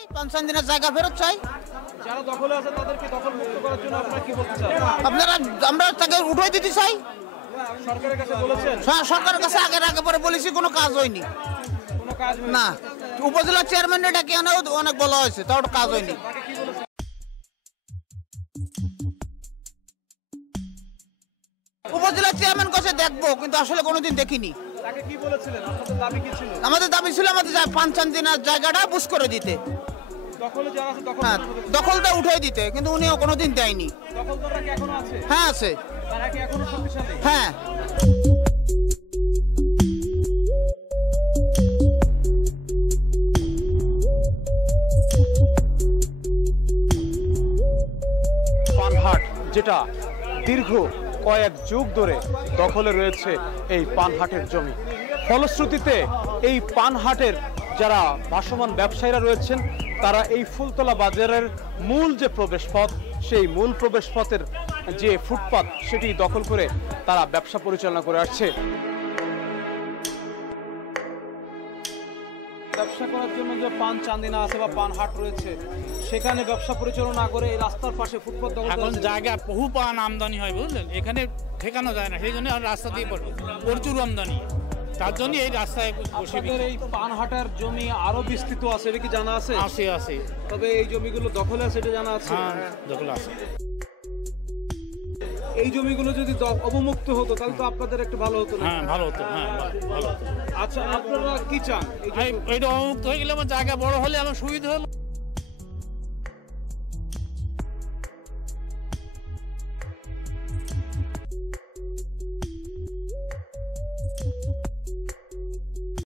চাই 5 দিনের জায়গা ফেরত চাই। যারা দখলে আছে তাদেরকে দখল মুক্ত করার জন্য আপনারা কি বলতে চান? আমরা তাকে উঠাই দিতে চাই। সরকারের কাছে বলেছেন? সরকারের কাছে আগে পরে বলেছি, কোনো কাজ হয়নি। কোনো কাজ হয়নি? না, উপজেলা চেয়ারম্যান ডাকে অনেক বলা হয়েছে, তাও কাজ হয়নি। তাকে কি বলেছেন? উপজেলা চেয়ারম্যান কাছে দেখবো, কিন্তু আসলে কোনোদিন দেখিনি। তাকে কি বলেছিলেন? আপনাদের দাবি কি ছিল? আমাদের দাবি ছিল আমাদের 5 দিনের জায়গাটা বুঝ করে দিতে, দখলে যারা আছে হ্যাঁ, দখলটা উঠাই দিতে, কিন্তু উনিও কোনোদিন দেয়নি। দখলদাররা কি এখনো আছে? হ্যাঁ আছে, তারা কি এখনো শক্তিশালী? হ্যাঁ। পানহাট, যেটা দীর্ঘ কয়েক যুগ ধরে দখলে রয়েছে এই পানহাটের জমি, ফলশ্রুতিতে এই পানহাটের যারা ভাসমান ব্যবসায়ীরা রয়েছেন তারা এই ফুলতলা বাজারের মূল যে প্রবেশপথ, সেই মূল প্রবেশপথের যে ফুটপাত সেটি দখল করে তারা ব্যবসা পরিচালনা করে আসছে। ব্যবসা করার জন্য যে পান চান্দিনা আছে বা পান হাট রয়েছে, সেখানে ব্যবসা পরিচালনা করে এই রাস্তার পাশে ফুটপাত দখল এখন করেছে। জায়গা বহু পান আমদানি হয়, বুঝলেন, এখানে ঠেকানো যায় না, সেই জন্য রাস্তা দিয়ে প্রচুর আমদানি, তার জন্য এই রাস্তায় বসে আপনাদের এই পান হাটার জমি আরো বিস্তৃত আছে, এটা কি জানা আছে? আছে তবে এই জমিগুলো দখলে আছে এটা জানা আছে? হ্যাঁ, দখল আছে। এই জমিগুলো যদি অবমুক্ত হতো তাহলে তো আপনাদের একটু ভালো হতো না? হ্যাঁ, ভালো হতো, হ্যাঁ, ভালো হতো। আচ্ছা, আপনারা কি চান? এইটা অমুক্ত হয়ে গেলে আমার জায়গা বড় হলে আমার সুবিধা হলো।